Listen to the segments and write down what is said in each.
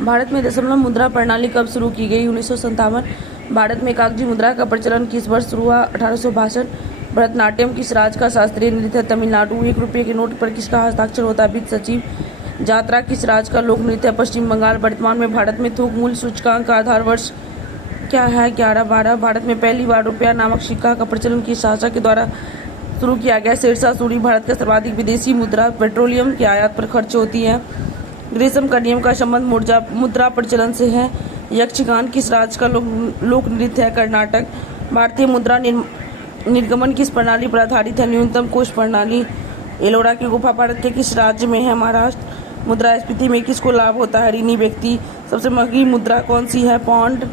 भारत में दशमलव मुद्रा प्रणाली कब शुरू की गई? 1957। भारत में कागजी मुद्रा का प्रचलन किस वर्ष शुरू हुआ? 1862। भरतनाट्यम किस राज्य का शास्त्रीय नृत्य है? तमिलनाडु। 1 रुपये के नोट पर किसका हस्ताक्षर होता है? वित्त सचिव। जात्रा किस राज्य का लोक नृत्य है? पश्चिम बंगाल। वर्तमान में भारत में थोक मूल्य सूचकांक का आधार वर्ष क्या है? 11-12। भारत में पहली बार रुपया नामक सिक्का का प्रचलन किस शासक के द्वारा शुरू किया गया? शेरशाह सूरी। भारत का सर्वाधिक विदेशी मुद्रा पेट्रोलियम की आयात पर खर्च होती है। ग्रेसम का नियम का संबंध मुद्रा प्रचलन से है। यक्षगान किस राज्य का लोक नृत्य है? कर्नाटक। भारतीय मुद्रा निर्गमन किस प्रणाली पर आधारित है? न्यूनतम कोष प्रणाली। एलोरा की गुफा भारत के किस राज्य में है? महाराष्ट्र। मुद्रास्फीति में किसको लाभ होता है? ऋणी व्यक्ति। सबसे महंगी मुद्रा कौन सी है? पौंड।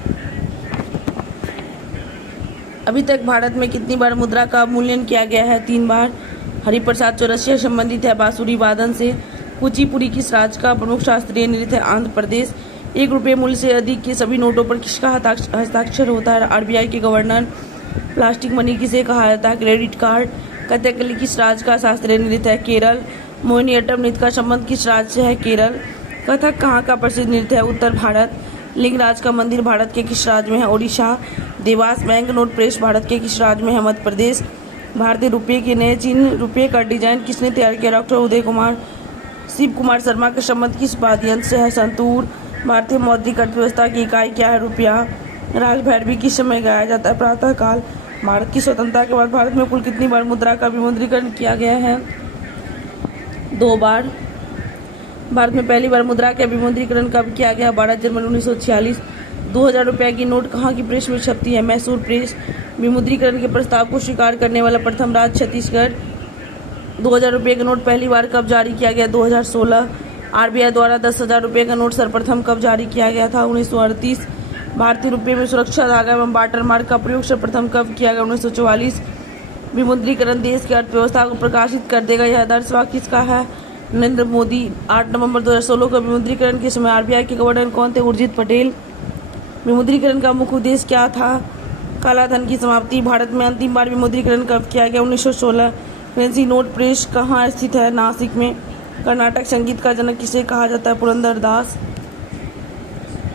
अभी तक भारत में कितनी बार मुद्रा का मूल्यांकन किया गया है? 3 बार। हरिप्रसाद चौरसिया संबंधित है बांसुरी वादन से। कुचिपुड़ी किस राज्य का प्रमुख शास्त्रीय नृत्य है? आंध्र प्रदेश। 1 रुपये मूल्य से अधिक के सभी नोटों पर किसका हस्ताक्षर होता है? आरबीआई के गवर्नर। प्लास्टिक मनी किसे कहा जाता है? Credit card. कथकली किस राज्य का शास्त्रीय नृत्य है? केरल। मोहिनीअट्टम नृत्य का संबंध किस राज्य से है? केरल। कथक कहाँ का प्रसिद्ध नृत्य है? उत्तर भारत। लिंगराज का मंदिर भारत के किस राज्य में है? Odisha. Dewas bank note press Bharat के किस राज्य में है? मध्य प्रदेश। भारतीय रुपये के नए चिन्ह रुपये का डिजाइन किसने तैयार किया? डॉक्टर उदय कुमार। शिव कुमार शर्मा का संबंध किस वाद्ययंत्र से है? संतूर। भारतीय मौद्रिक अर्थव्यवस्था की इकाई क्या है? रुपया। राग भैरवी किस समय गाया जाता है? प्रातः काल। भारत की स्वतंत्रता के बाद भारत में कुल कितनी बार मुद्रा का विमुद्रीकरण किया गया है? 2 बार। भारत में पहली बार मुद्रा का विमुद्रीकरण कब किया गया? 12 जनवरी 1946। 2000 रुपये की नोट कहाँ की प्रेस में छपती है? मैसूर प्रेस। विमुद्रीकरण के प्रस्ताव को स्वीकार करने वाला प्रथम राज्य छत्तीसगढ़। 2000 रुपये का नोट पहली बार कब जारी किया गया? 2016। आरबीआई द्वारा 10,000 रुपये का नोट सर्वप्रथम कब जारी किया गया था? 1938। भारतीय रुपये में सुरक्षा धागा एवं वाटर मार्क का प्रयोग सर्वप्रथम कब किया गया? 1944। विमुद्रीकरण देश की अर्थव्यवस्था को प्रकाशित कर देगा, यह आदर्श वाक्य किसका है? नरेंद्र मोदी। 8 नवंबर 2016 को विमुद्रीकरण के समय आरबीआई के गवर्नर कौन थे? उर्जित पटेल। विमुद्रीकरण का मुख्य उद्देश्य क्या था? काला धन की समाप्ति। भारत में अंतिम बार विमुद्रीकरण कब किया गया? 1916। फैंसी नोट प्रेस कहाँ स्थित है? नासिक में। कर्नाटक संगीत का जनक किसे कहा जाता है? पुरंदरदास।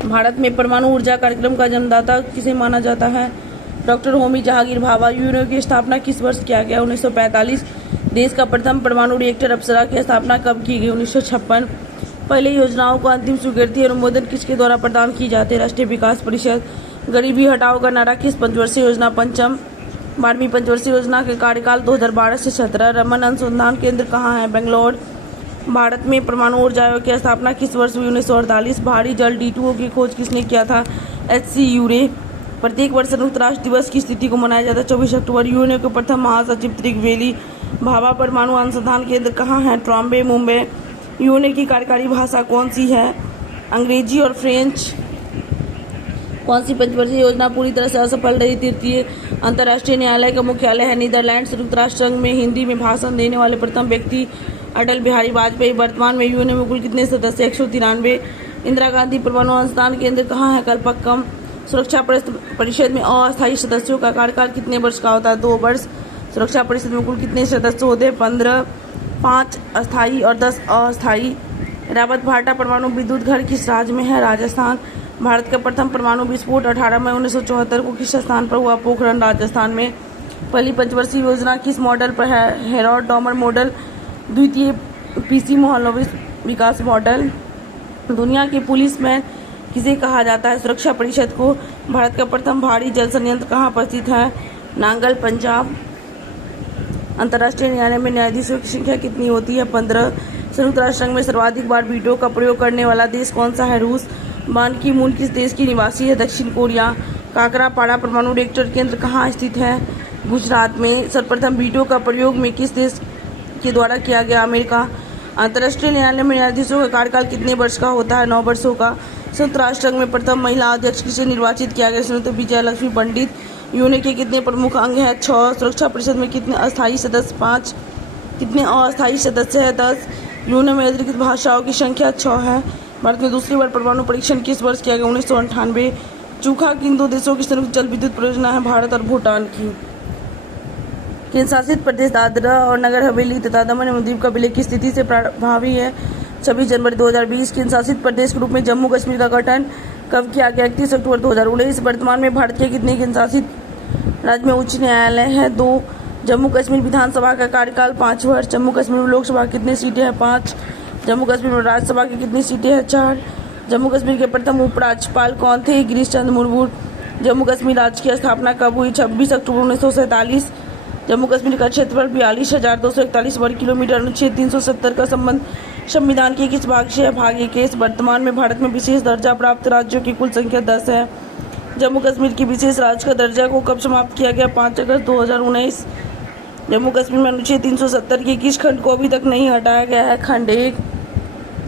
भारत में परमाणु ऊर्जा कार्यक्रम का जन्मदाता किसे माना जाता है? डॉक्टर होमी जहांगीर भाभा। यूएनओ की स्थापना किस वर्ष किया गया? 1945। देश का प्रथम परमाणु रिएक्टर अप्सरा की स्थापना कब की गई? 1956। पहले योजनाओं को अंतिम स्वीकृति अनुमोदन किसके द्वारा प्रदान की जाती है? राष्ट्रीय विकास परिषद। गरीबी हटाओ का नारा किस पंचवर्षीय योजना? पंचम। 12वीं पंचवर्षीय योजना के कार्यकाल 2012 से 17। रमन अनुसंधान केंद्र कहाँ है? बेंगलोर। भारत में परमाणु ऊर्जा आयोग की स्थापना किस वर्ष हुई? 1948। भारी जल D2O की खोज किसने किया था? HC यूरे। प्रत्येक वर्ष संयुक्त राष्ट्र दिवस की तिथि को मनाया जाता है 24 अक्टूबर। यूएनओ के प्रथम महासचिव त्रिवेली भाभा। परमाणु अनुसंधान केंद्र कहाँ है? ट्रॉम्बे, मुंबई। यूएनओ की कार्यकारी भाषा कौन सी है? अंग्रेजी और फ्रेंच। कौन सी पंचवर्षीय योजना पूरी तरह से असफल रही? तृतीय अंतर्राष्ट्रीय न्यायालय का मुख्यालय है नीदरलैंड। संयुक्त राष्ट्र संघ में हिंदी में भाषण देने वाले प्रथम व्यक्ति अटल बिहारी वाजपेयी। वर्तमान में यूएनओ में कुल कितने सदस्य? 193। इंदिरा गांधी परमाणु अनुसंधान केंद्र कहाँ है? कलपक्कम। सुरक्षा परिषद में अस्थायी सदस्यों का कार्यकाल कितने वर्ष का होता है? 2 वर्ष। सुरक्षा परिषद में कुल कितने सदस्य होते हैं? 15। 5 अस्थायी और 10 अस्थायी। रावत भाटा परमाणु विद्युत घर किस राज्य में है? राजस्थान। भारत का प्रथम परमाणु विस्फोट 18 मई 1974 को किस स्थान पर हुआ? पोखरण, राजस्थान में। पहली पंचवर्षीय योजना किस मॉडल पर है? Harold Domar model. द्वितीय पीसी मोहलनोबिस विकास मॉडल। दुनिया के पुलिसमैन किसे कहा जाता है? सुरक्षा परिषद को। भारत का प्रथम भारी जल संयंत्र कहाँ पर स्थित है? नांगल, पंजाब। अंतर्राष्ट्रीय न्यायालय में न्यायाधीशों की संख्या कितनी होती है? 15। संयुक्त राष्ट्र संघ में सर्वाधिक बार वीटो का प्रयोग करने वाला देश कौन सा है? रूस। बान की मून किस देश की निवासी है? दक्षिण कोरिया। काकरापाड़ा परमाणु रिएक्टर केंद्र कहाँ स्थित है? गुजरात में। सर्वप्रथम वीटो का प्रयोग में किस देश के द्वारा किया गया? अमेरिका। अंतर्राष्ट्रीय न्यायालय में न्यायाधीशों का कार्यकाल कितने वर्ष का होता है? 9 वर्षों का। संयुक्त राष्ट्र संघ में प्रथम महिला अध्यक्ष किसे निर्वाचित किया गया? श्रीमती विजया लक्ष्मी पंडित। यूएनओ के कितने प्रमुख अंग हैं? 6। सुरक्षा परिषद में कितने अस्थायी सदस्य? 5। कितने अस्थायी सदस्य है? 10। यूएनओ में अधिकृत भाषाओं की संख्या 6 है। भारत में दूसरी बार परमाणु परीक्षण किस वर्ष किया गया? 1998। चूखा किन 2 देशों की संयुक्त जल विद्युत परियोजना है? भारत और भूटान की। केंद्र शासित प्रदेश दादरा और नगर हवेली तथा दमन एवं दीव का विलय की स्थिति से प्रभावी है? 26 जनवरी 2020 केंद्र शासित प्रदेश के रूप में जम्मू कश्मीर का गठन कब किया गया? 31 अक्टूबर 2019। वर्तमान में भारत के कितने केंद्र शासित राज्य में उच्च न्यायालय है? 2। जम्मू कश्मीर विधानसभा का कार्यकाल 5 वर्ष। जम्मू कश्मीर में लोकसभा की कितनी सीटें हैं? 5। जम्मू कश्मीर में राज्यसभा की कितनी सीटें हैं? 4। जम्मू कश्मीर के प्रथम उपराज्यपाल कौन थे? गिरीश चंद्र मुर्मू। जम्मू कश्मीर राज्य की स्थापना कब हुई? 26 अक्टूबर 1947। जम्मू कश्मीर का क्षेत्रफल 42,241 वर्ग किलोमीटर। अनुच्छेद 370 का संबंध संविधान के किस भाग से है? भाग 21। वर्तमान में भारत में विशेष दर्जा प्राप्त राज्यों की कुल संख्या 10 है। जम्मू कश्मीर की विशेष राज्य का दर्जा को कब समाप्त किया गया? 5 अगस्त 2019। जम्मू कश्मीर में अनुच्छेद 370 के किस खंड को अभी तक नहीं हटाया गया है? खंड 1।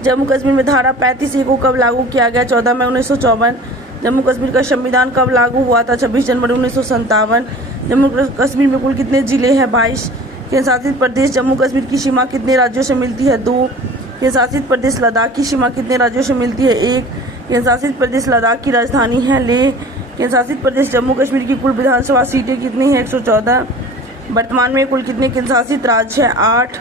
जम्मू कश्मीर में धारा 35A को कब लागू किया गया? 14 मई 1954। जम्मू कश्मीर का संविधान कब लागू हुआ था? 26 जनवरी 1957। जम्मू कश्मीर में कुल कितने जिले हैं? 22। केंद्र शासित प्रदेश जम्मू कश्मीर की सीमा कितने राज्यों से मिलती है? 2। केंद्र शासित प्रदेश लद्दाख की सीमा कितने राज्यों से मिलती है? 1। केंद्र शासित प्रदेश लद्दाख की राजधानी है लेह। केंद्र शासित प्रदेश जम्मू कश्मीर की कुल विधानसभा सीटें कितनी हैं? 114। वर्तमान में कुल कितने केंद्र शासित राज्य हैं? 8।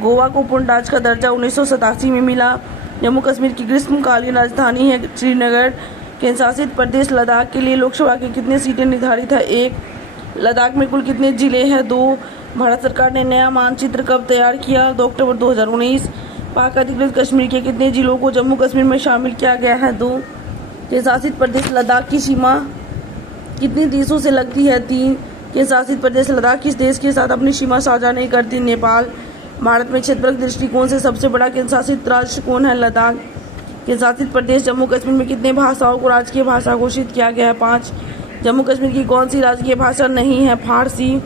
गोवा को पूर्ण राज्य का दर्जा 1987 में मिला। जम्मू कश्मीर की ग्रीष्मकालीन राजधानी है श्रीनगर। केंद्र शासित प्रदेश लद्दाख के लिए लोकसभा की कितनी सीटें निर्धारित है? 1। लद्दाख में कुल कितने जिले हैं? 2। भारत सरकार ने नया मानचित्र कब तैयार किया? 2 अक्टूबर 2019। पाक अधिकृत कश्मीर के कितने जिलों को जम्मू कश्मीर में शामिल किया गया है? 2। केंद्र शासित प्रदेश लद्दाख की सीमा कितने देशों से लगती है? 3। केंद्र शासित प्रदेश लद्दाख किस देश के साथ अपनी सीमा साझा नहीं करती? नेपाल। भारत में क्षेत्रफल दृष्टिकोण से सबसे बड़ा केंद्र शासित राज्य कौन है? लद्दाख। केंद्र शासित प्रदेश जम्मू कश्मीर में कितने भाषाओं को राजकीय भाषा घोषित किया गया है? 5। जम्मू कश्मीर की कौन सी राजकीय भाषा नहीं है? फारसी।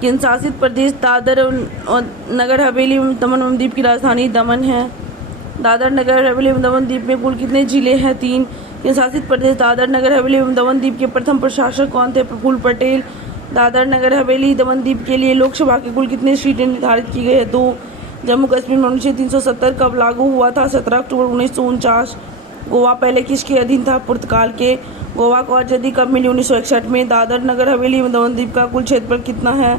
केंद्र शासित प्रदेश दादर और नगर हवेली एवं दमन एवं दीप की राजधानी दमन है। दादर नगर हवेली एवं दमन दीप में कुल कितने जिले हैं? 3। केंद्र शासित प्रदेश दादर नगर हवेली एवं दमन दीप के प्रथम प्रशासक कौन थे? प्रफुल्ल पटेल। दादर नगर हवेली दमन दीप के लिए लोकसभा की कुल कितनी सीटें निर्धारित की गई है? 2। जम्मू कश्मीर में अनुच्छेद 370 कब लागू हुआ था? 17 अक्टूबर 1949। गोवा पहले किसके अधीन था? पुर्तगाल के। गोवा को आज़ादी कब मिली? 1961 में। दादर नगर हवेली एवं दमन दीप का कुल क्षेत्रफल कितना है?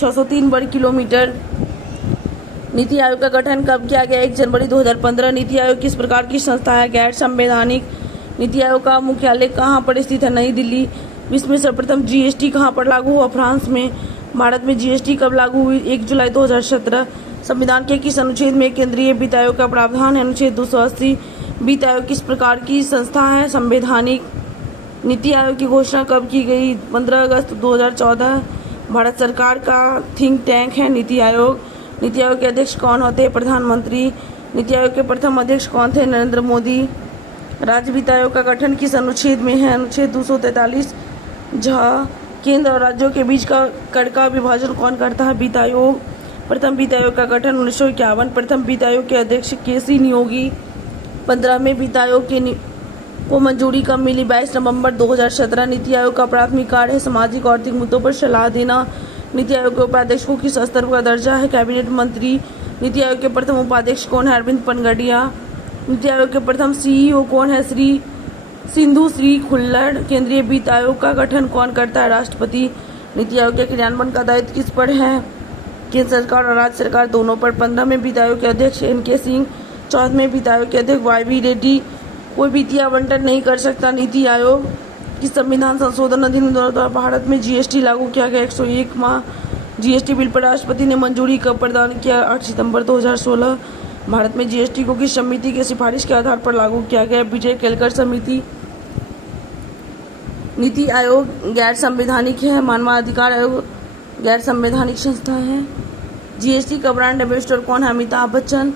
603 वर्ग किलोमीटर। नीति आयोग का गठन कब किया गया? 1 जनवरी 2015। नीति आयोग किस प्रकार की संस्था है? गैर संवैधानिक। नीति आयोग का मुख्यालय कहाँ पर स्थित है? नई दिल्ली। विश्व में सर्वप्रथम जीएसटी कहाँ पर लागू हुआ? फ्रांस में। भारत में जीएसटी कब लागू हुई? 1 जुलाई 2017। संविधान के किस अनुच्छेद में केंद्रीय वित्त आयोग का प्रावधान है? अनुच्छेद 280। वित्त आयोग किस प्रकार की संस्था है? संवैधानिक। नीति आयोग की घोषणा कब की गई? 15 अगस्त 2014। भारत सरकार का थिंक टैंक है नीति आयोग। नीति आयोग के अध्यक्ष कौन होते हैं? प्रधानमंत्री। नीति आयोग के प्रथम अध्यक्ष कौन थे? नरेंद्र मोदी। राज्य वित्त आयोग का गठन किस अनुच्छेद में है? अनुच्छेद 243। केंद्र और राज्यों के बीच का कर का विभाजन कौन करता है? वित्त आयोग। प्रथम वित्त आयोग का गठन 1951। प्रथम वित्त आयोग के अध्यक्ष केसी नियोगी। 15वें वित्त आयोग को मंजूरी कब मिली? 22 नवंबर 2017। नीति आयोग का प्राथमिक कार्य है सामाजिक और आर्थिक मुद्दों पर सलाह देना। नीति आयोग के उपाध्यक्ष को किस स्तर का दर्जा है? कैबिनेट मंत्री। नीति आयोग के प्रथम उपाध्यक्ष कौन है? अरविंद पनगडिया। नीति आयोग के प्रथम सीईओ कौन है? सिंधु श्री खुल्लड़। केंद्रीय वित्त आयोग का गठन कौन करता है? राष्ट्रपति। नीति आयोग के क्रियान्वयन का दायित्व किस पर है? केंद्र सरकार और राज्य सरकार दोनों पर। 15वें वित्त आयोग के अध्यक्ष NK सिंह। 14वें वित्त आयोग के अध्यक्ष YV रेड्डी। कोई वित्तीय आवंटन नहीं कर सकता नीति आयोग। किस संविधान संशोधन अधिनियम द्वारा भारत में जीएसटी लागू किया गया? 101 माह। जीएसटी बिल पर राष्ट्रपति ने मंजूरी कब प्रदान किया? 8 सितंबर 2016। भारत में जीएसटी को किस समिति की सिफारिश के आधार पर लागू किया गया? विजय केलकर समिति। नीति आयोग गैर संवैधानिक है। मानवाधिकार आयोग गैर संवैधानिक संस्था है। जीएसटी का ब्रांड एम्बेसडर कौन है? अमिताभ बच्चन।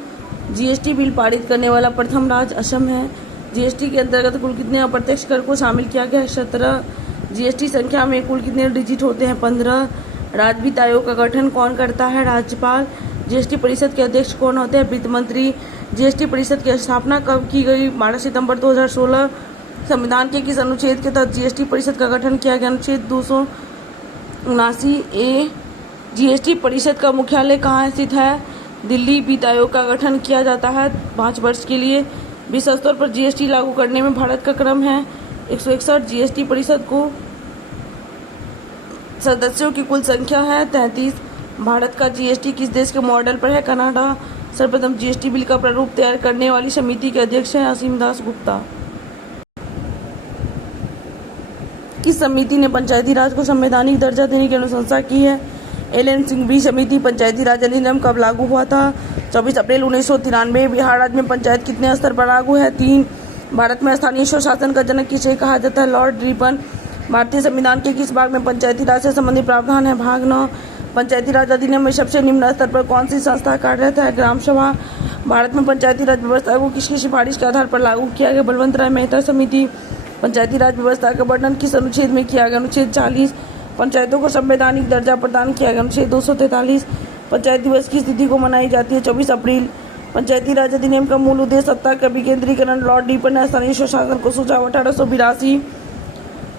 जीएसटी बिल पारित करने वाला प्रथम राज्य असम है। जीएसटी के अंतर्गत कुल कितने अप्रत्यक्ष कर को शामिल किया गया है? 17। जीएसटी संख्या में कुल कितने डिजिट होते हैं? 15। राज्य वित्त आयोग का गठन कौन करता है? राज्यपाल। जीएसटी परिषद के अध्यक्ष कौन होते हैं? वित्त मंत्री। जीएसटी परिषद की स्थापना कब की गई? 12 सितंबर 2016। संविधान के किस अनुच्छेद के तहत जीएसटी परिषद का गठन किया गया? अनुच्छेद 279A। जीएसटी परिषद का मुख्यालय कहाँ स्थित है? दिल्ली। वित्त आयोग का गठन किया जाता है 5 वर्ष के लिए। विश्व स्तर पर जीएसटी लागू करने में भारत का क्रम है 161। जीएसटी परिषद को सदस्यों की कुल संख्या है 33। भारत का जीएसटी किस देश के मॉडल पर है? कनाडा। सर्वप्रथम जीएसटी बिल का प्रारूप तैयार करने वाली समिति के अध्यक्ष हैं असीम दास गुप्ता। किस समिति ने पंचायती राज को संवैधानिक दर्जा देने की अनुशंसा की है? एल.एन. सिंघवी समिति। पंचायती राज अधिनियम कब लागू हुआ था? 24 अप्रैल 1993। बिहार राज्य में पंचायत कितने स्तर पर लागू है? 3। भारत में स्थानीय स्वशासन का जनक किसे कहा जाता है? Lord Ripon. भारतीय संविधान के किस भाग में पंचायती राज से संबंधित प्रावधान है? भाग 9। पंचायती राज अधिनियम में सबसे निम्न स्तर पर कौन सी संस्था कार्यरत है? ग्राम सभा। भारत में पंचायती राज व्यवस्था को किसकी सिफारिश के आधार पर लागू किया गया? बलवंत राय मेहता समिति। पंचायती राज व्यवस्था का वर्णन किस अनुच्छेद में किया गया? अनुच्छेद 40। पंचायतों को संवैधानिक दर्जा प्रदान किया गया? अनुच्छेद 243। पंचायत दिवस की तिथि को मनाई जाती है? 24 अप्रैल। पंचायती राज अधिनियम का मूल उद्देश्य सत्ता का विकेंद्रीकरण। लॉर्ड रिपन ने स्थानीय स्वशासन को सुझाव 1882।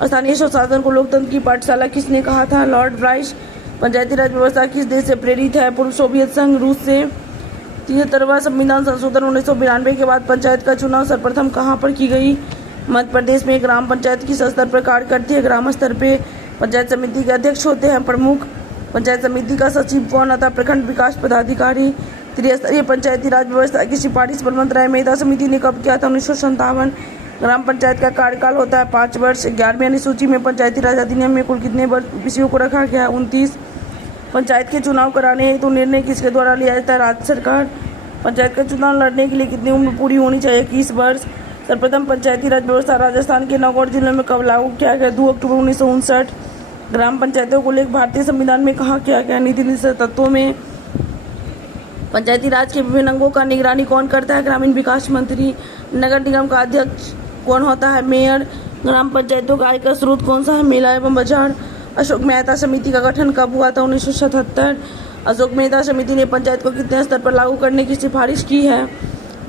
स्थानीय स्वशासन को लोकतंत्र की पाठशाला किसने कहा था? Lord rice. पंचायती राज व्यवस्था किस देश से प्रेरित है? पूर्व सोवियत संघ रूस से। 73वां संविधान संशोधन 1992 के बाद पंचायत का चुनाव सर्वप्रथम कहाँ पर की गई? मध्य प्रदेश में ग्राम पंचायत किस स्तर पर कार्य करती है? ग्राम स्तर पे। पंचायत समिति के अध्यक्ष होते हैं प्रमुख। पंचायत समिति का सचिव कौन होता है? प्रखंड विकास पदाधिकारी। त्रिस्तरीय पंचायती राज व्यवस्था की सिफारिश बलवंत राय मेहता समिति ने कब किया था? 1957। ग्राम पंचायत का कार्यकाल होता है 5 वर्ष। 11वीं अनुसूची में पंचायती राज अधिनियम में कुल कितने विषयों को रखा गया? 29। पंचायत के चुनाव कराने हेतु निर्णय किसके द्वारा लिया जाता है? राज्य सरकार। पंचायत का चुनाव लड़ने के लिए कितनी उम्र पूरी होनी चाहिए? 21 वर्ष। सर्वप्रथम पंचायती राज व्यवस्था राजस्थान के नौगढ़ जिले में कब लागू किया गया? 2 अक्टूबर 1959। ग्राम पंचायतों को लेकर भारतीय संविधान में कहा किया गया? नीति निर्देशक तत्वों में। पंचायती राज के विभिन्न अंगों का निगरानी कौन करता है? ग्रामीण विकास मंत्री। नगर निगम का अध्यक्ष कौन होता है? मेयर। ग्राम पंचायतों का आय का स्रोत कौन सा है? मेला एवं बाजार। अशोक मेहता समिति का गठन कब हुआ था? 1977। अशोक मेहता समिति ने पंचायत को कितने स्तर पर लागू करने की सिफारिश की है?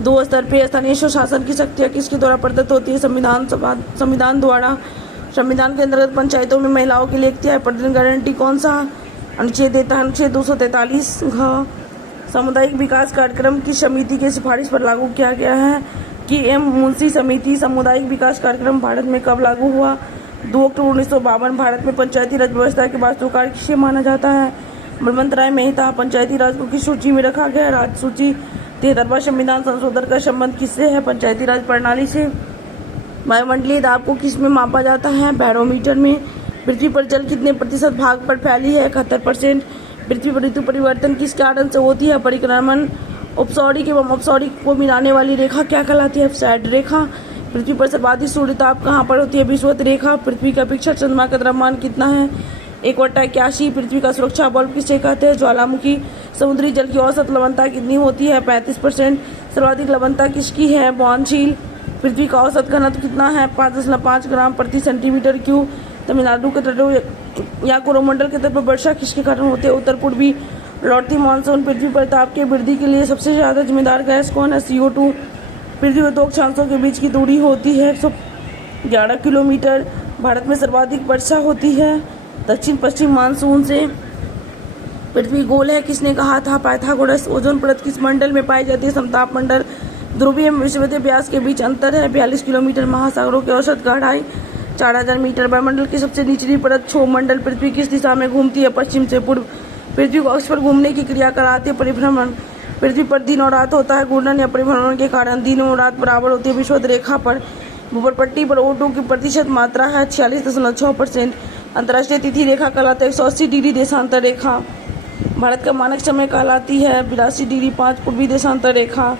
2 स्तर पे। स्थानीय स्वशासन की शक्तियाँ किसके द्वारा प्रदत्त होती है? संविधान द्वारा। संविधान के अंतर्गत पंचायतों में महिलाओं के लिए इख्तियार प्रदान गारंटी कौन सा अनुच्छेद देता है? अनुच्छेद 243 घ। सामुदायिक विकास कार्यक्रम की समिति की सिफारिश पर लागू किया गया है? कि एम मुंशी समिति। सामुदायिक विकास कार्यक्रम भारत में कब लागू हुआ? 2 अक्टूबर 1952। भारत में पंचायती राज व्यवस्था के वास्तुकार किसे माना जाता है? बलवंत राय मेहता। पंचायती राज को किस सूची में रखा गया? राज्य सूची। 73वां संविधान संशोधन का संबंध किससे है? पंचायती राज प्रणाली से। वायुमंडलीय दाब को किस में मापा जाता है? बैरोमीटर में। पृथ्वी पर जल कितने प्रतिशत भाग पर फैली है? 71%। पृथ्वी पर ऋतु परिवर्तन किस कारण से होती है? परिक्रमण। उपसौरिक एवं अपसौरिक को मिलाने वाली रेखा क्या कहलाती है? अपसाइड रेखा। पृथ्वी पर सर्वाधिक सूर्य ताप कहाँ पर होती है? विषुवत रेखा। पृथ्वी का अपेक्षा चंद्रमा का द्रव्यमान कितना है? 1/81। पृथ्वी का सुरक्षा बल्ब किसे कहते हैं? ज्वालामुखी। समुद्री जल की औसत लवणता कितनी होती है? 35%। सर्वाधिक लवणता किसकी है? बौनझील। पृथ्वी का औसत घनत्व कितना है? 5.5 ग्राम प्रति सेंटीमीटर क्यूब। तमिलनाडु के तटों या कोरोमंडल के तट पर वर्षा किसके कारण होती है? उत्तर पूर्वी लौटती मानसून। पृथ्वी पर ताप की वृद्धि के लिए सबसे ज्यादा जिम्मेदार गैस कौन है? CO2। पृथ्वी पर 2 अक्षांशों के बीच की दूरी होती है 111 किलोमीटर। भारत में सर्वाधिक वर्षा होती है दक्षिण पश्चिम मानसून से। पृथ्वी गोल है किसने कहा था? पाइथागोरस। ओजोन परत किस मंडल में पाई जाती है? समताप मंडल। ध्रुवीय एवं विषुवतीय व्यास के बीच अंतर है 42 किलोमीटर। महासागरों की औसत गहराई 4000 मीटर। वायुमंडल की सबसे निचली परत क्षोभ मंडल। पृथ्वी किस दिशा में घूमती है? पश्चिम से पूर्व। पृथ्वी को अक्ष पर घूमने की क्रिया कराती है परिभ्रमण। पृथ्वी पर दिन और रात होता है घूर्णन या परिभ्रमण के कारण दिन और रात बराबर होती है विषुवत रेखा पर। भूपटपट्टी पर O2 की प्रतिशत मात्रा है 46.6%। अंतर्राष्ट्रीय तिथि रेखा कहलाता है 180 डिग्री देशांतर रेखा। भारत का मानक समय कहलाती है 82 डिग्री 5 पूर्वी देशांतर रेखा।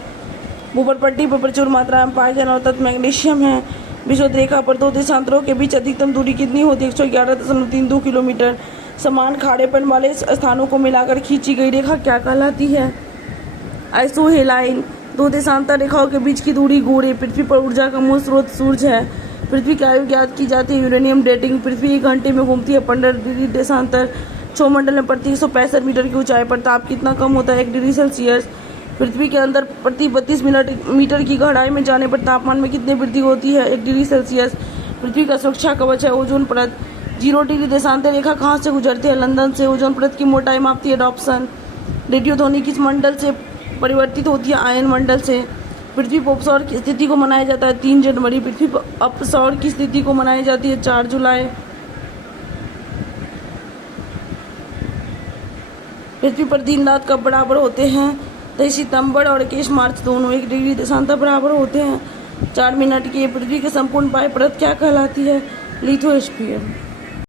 भूपटपट्टी पर प्रचुर मात्रा में पाए जाने वाला तत्व मैग्नीशियम है। विषुवत रेखा पर 2 देशांतरों के बीच अधिकतम दूरी कितनी होती है? 111.32 किलोमीटर। समान खाड़ेपन वाले स्थानों को मिलाकर खींची गई रेखा क्या कहलाती है? आइसोहेलाइन। 2 देशांतर रेखाओं के बीच की दूरी गोरे। पृथ्वी पर ऊर्जा का मूल स्रोत सूर्य है। पृथ्वी की आयु ज्ञात की जाती है यूरेनियम डेटिंग। पृथ्वी 1 घंटे में घूमती है 15 डिग्री देशांतर। क्षोभमंडल में प्रति 165 मीटर की ऊंचाई पर ताप कितना कम होता है? 1 डिग्री सेल्सियस। पृथ्वी के अंदर प्रति 32 मीटर की गहराई में जाने पर तापमान में कितनी वृद्धि होती है? 1 डिग्री सेल्सियस। पृथ्वी का सुरक्षा कवच है ओजोन परत। 0 डिग्री देशांतर रेखा कहाँ से गुजरती है? लंदन से। ओजोन परत की मोटाई मापती है डॉप्सन। रेडियो ध्वनि किस मंडल से परिवर्तित होती है? आयन मंडल से। पृथ्वी पर उपसौर की स्थिति को मनाया जाता है 3 जनवरी। पृथ्वी पर अपसौर की स्थिति को मनाई जाती है 4 जुलाई। पृथ्वी पर दिन रात कब बराबर होते हैं? 23 सितंबर और 21 मार्च दोनों 1 डिग्री देशांतर बराबर होते हैं। 4 मिनट की ये पृथ्वी की संपूर्ण पाई परत क्या कहलाती है? लिथोस्फीयर।